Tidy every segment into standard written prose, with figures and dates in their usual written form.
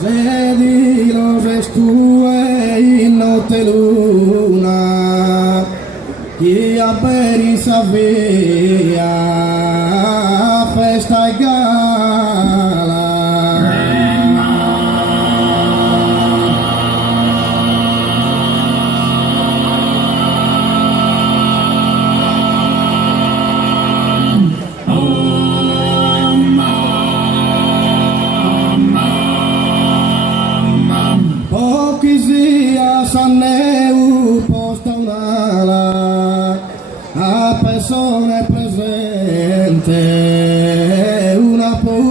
Se di los estue in notte luna, chi a beri savia, festa e gala. Sanneu posta un'ala a persone presente una puna.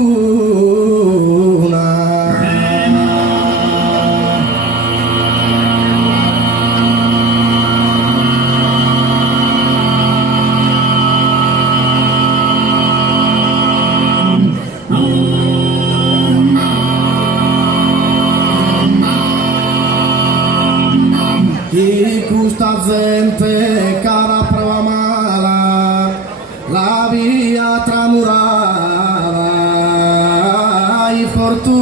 Chi questa gente cara prova mala, la via tramurata e fortuna.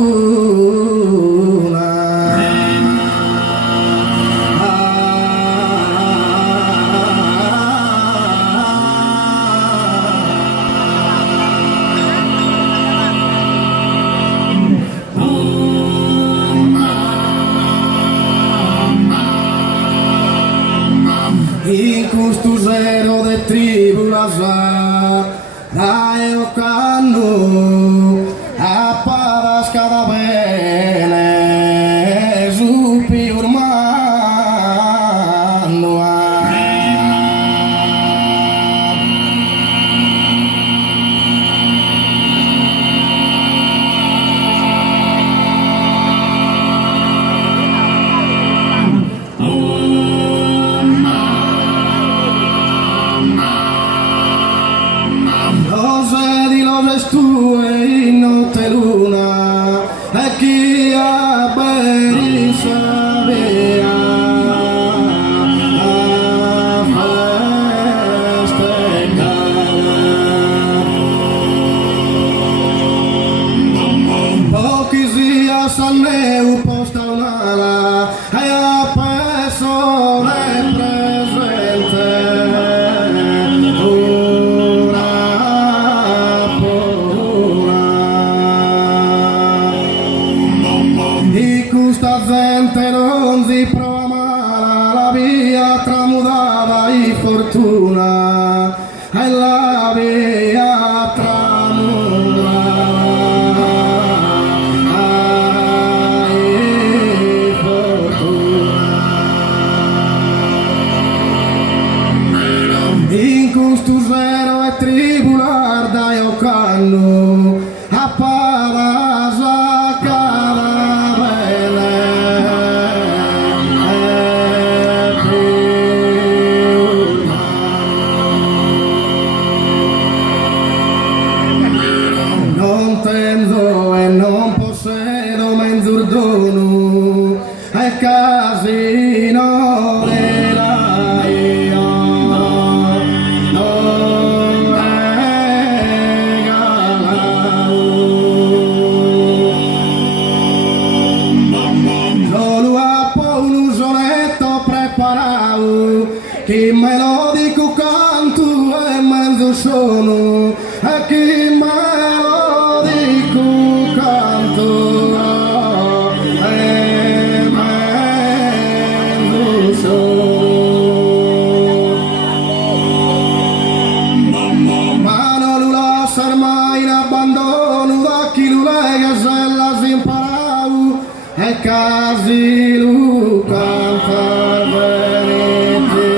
In questo zero de tribulaza dai o canno a parascada bene su piurmano tue in notte luna e chi a beri savea a festa e gala. Pochi sia sanneu posta un'ala e a persone presente. Questa gente non si prova male, la via tramutata e fortuna, e la via tramutata e fortuna. In questo zero e tribular dai o canno, a palasa e non possedo menzurdono e casino della io non regalavo solo a po' un usoletto preparavo chi me lo dico canto e mezzo sono e chi me lo dico canto e mezzo sono. Ma non lo sa mai in abbandono da chi lo lega se la si imparavo e casi lo canta venite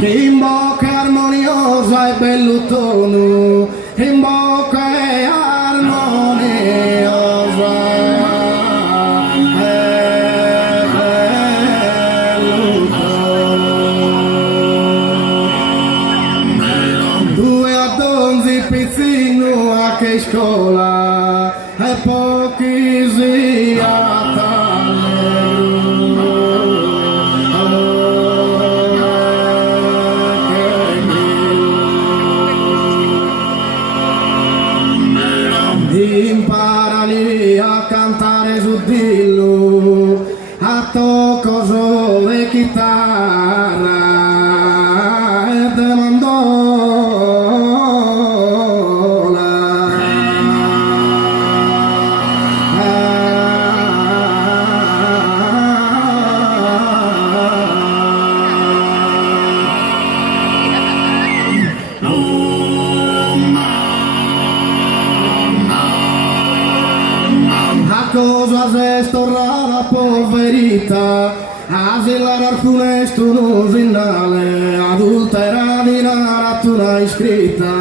in bocca armoniosa e bello tono, in bocca è armoniosa e bello tono. Due addonzi pizzino a che scuola e pochi sia taglio. coso de chitarra e de mandola. Cosas esto rara poverita, asilar funesto no zinale, adultera di nara tu na iscritta,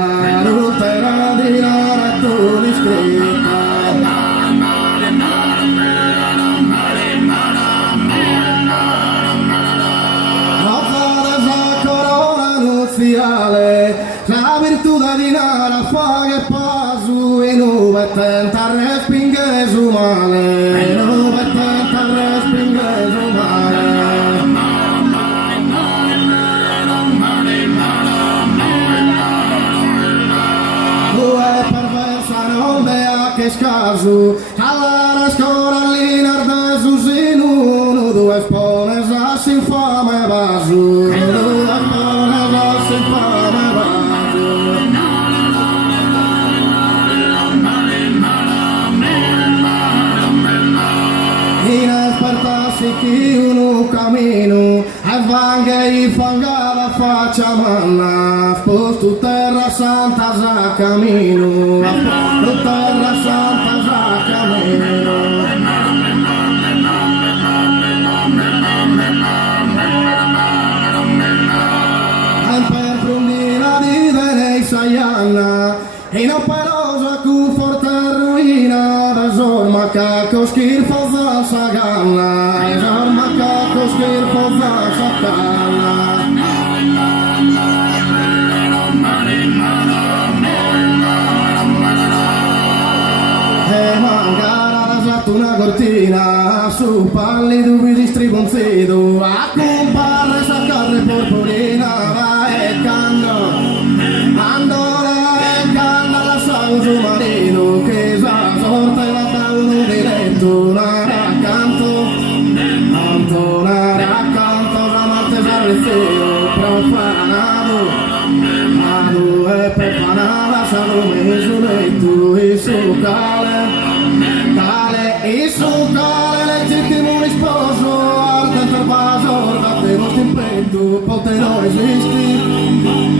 adultera di nara tu iscritta. La virtù di nara fa che pasu e non va tenta respinge su male, non va tenta respinge su male. Due perversa non vea che scasu, alla scorallina de susinu, due spones a sinfame vasu, due spones a sinfame vasu. Inespertarsi chi uno cammino e vanga e fangada faccia manna sposto terra santa za cammino sposto terra santa za cammino. E per frundina di denei saianna in operosa cu forte ruina desor macaco schirfo za sagalla desor macaco schirfo za sagalla. E mangara rasato una cortina su pallido vi distribuzido a comparre saccarre porporina va e canno andora e canna la sauso marino che sa sorta e la tauno diretto nara accanto ramante sarrezio profanato manu e prefanava salome su letto e su cale legittimo risposo arte per vaso date nostro impetto potero esisti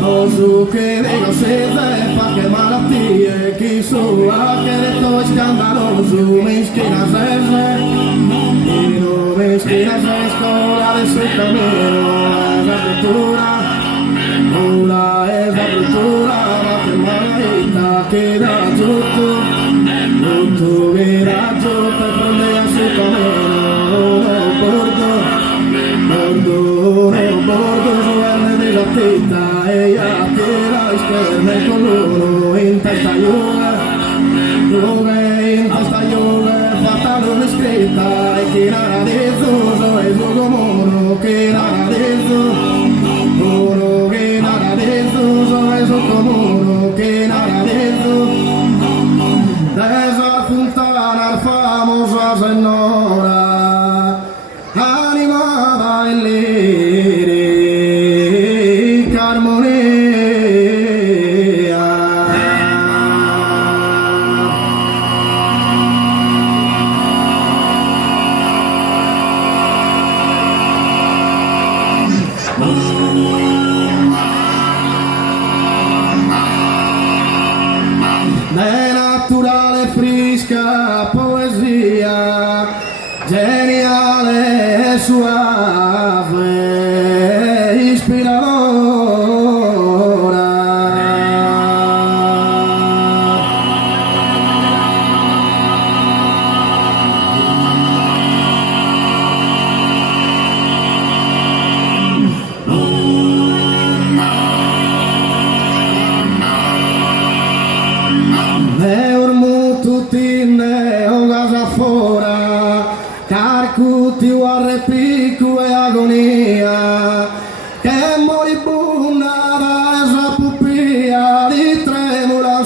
osu che dico sede fa che malattie chi su ha che detto scandaloso mischina sese mischina se scola del suo cammino es apertura una es apertura ma che marita che da tutto viraggio per prendere a suo cammino bordo su erne della tetta e a tira esterna con loro in testa yoga fatta non scritta e che nara dezzo so e su comoro che nara dezzo moro che nara dezzo so e su comoro che nara dezzo desa fontana famosa senora animata e lirica armonia. De naturale fresca poesia geniale e suave ispiradora. Ne urmu tutti ne o casa fora carcuti o arrepico e agonia che moribunda da esa pupilla di tremula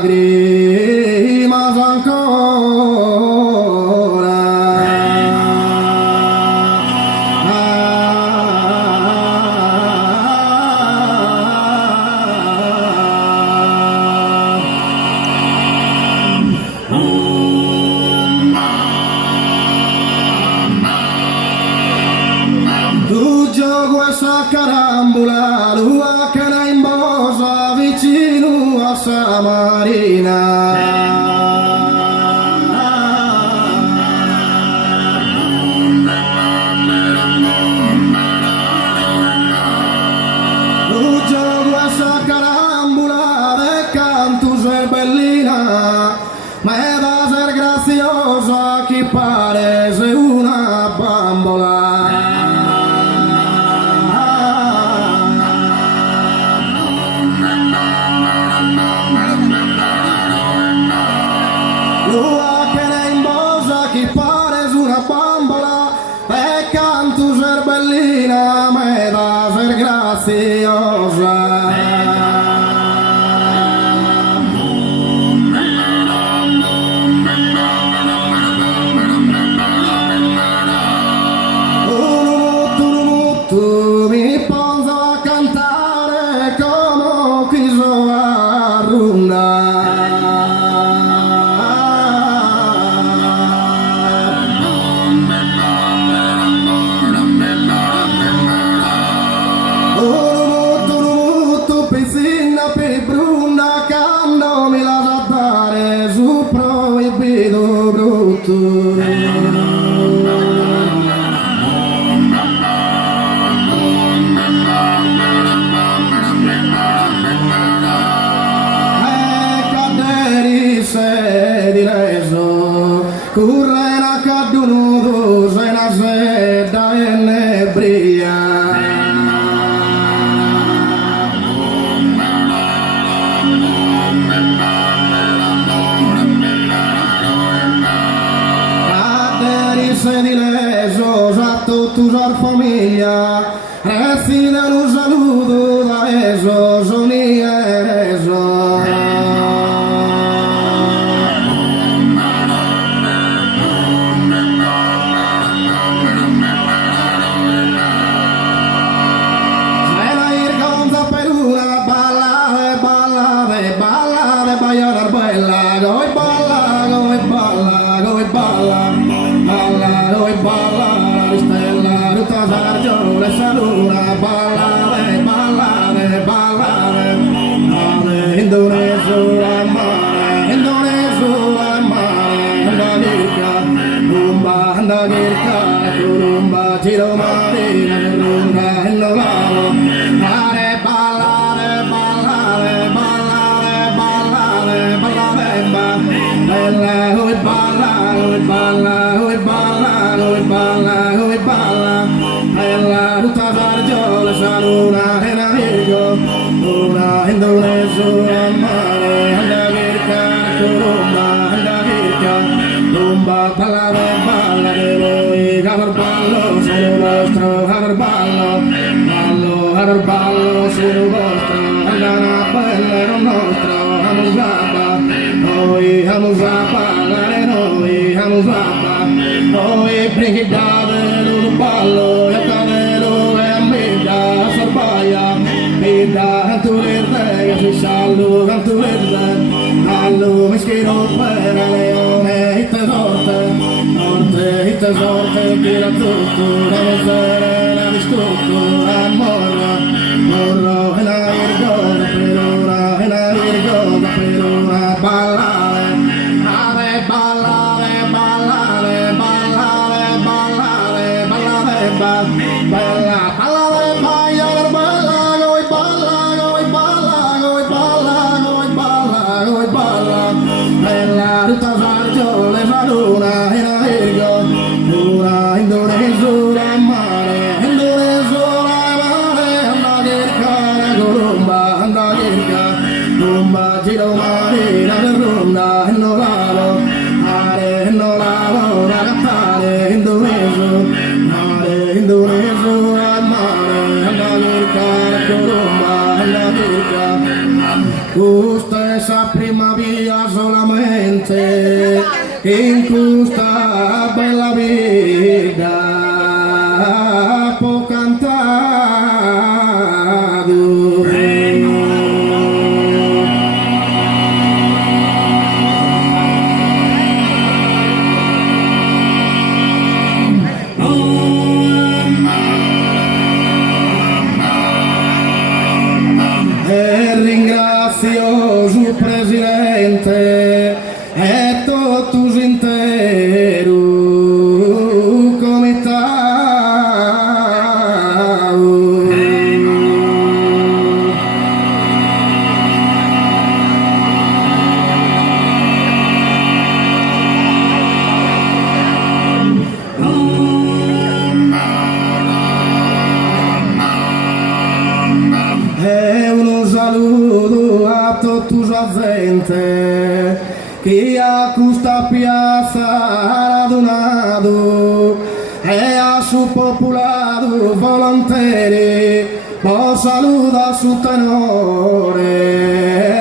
lacrimas ancora. gioco essa carambola, lua che ne imbosa vicino a Samarina. Ma è da ser graziosa chi parece una bambola. Lua che ne imbosa chi parece una bambola e canto ser bellina ma è da ser graziosa. Tu mi ponzo a cantare come quiso a runa. Tu pizzina per bruna quando mi la dare su proibito brutto. Currena cadunudo se na seta e nebria. Caderi se di leso a tutta la famiglia resti da un saluto da eso soni ereso. Saluna, ballare, ballare, ballare, mare, Indonesia, mare, Indonesia, mare, anda girka, kurumba, tiro marina, kurumba, innolalo, mare, ballare, ballare, ballare, ballare, ballare, bella, oi balla, oi balla, oi balla, oi balla, oi balla, bella, tutta vargiola, saluna, e navigo, una Indonesia, mare, anda girka, kurumba, anda girka, rumba, ballare, ballare, voi, hammer ballo, sono vostro, hammer ballo, ballo, hammer ballo, sono vostro, andana bella, non nostro, hammer zappa, noi, hammer zappa, noi, hammer zappa, noi, brigidate, loro ballo, e canelo, e ammida, sorbaia, mida, canto verde, che si sciallo, canto verde, allo, meschino, per leone, hitte sorte, morte, hitte sorte, tira tutto, la miseria, la discutto, amore, morro, e la virgola, per ora, e la virgola, per ora, ballare, ave, ballare, ballare, ballare, ballare, ballare, balla, ballare, ballare, balla, goi balla, goi balla, goi balla, goi balla, goi balla, bella, tutta sargio, le saluna, e la virgola, una Indonesia, mare, Indonesia, mare, anda girka, kurumba, anda girka, rumba, giro marina, ronda, innolalo, mare, innolalo, ragazzare, Indonesia, mare, Indonesia, mare, anda girka, kurumba, anda girka, questa esa primavera solamente in questa bella vita può cantare. Saludo a toda a gente que a custa piazza radunado e a su popolado volontieri, po saluda su tenore.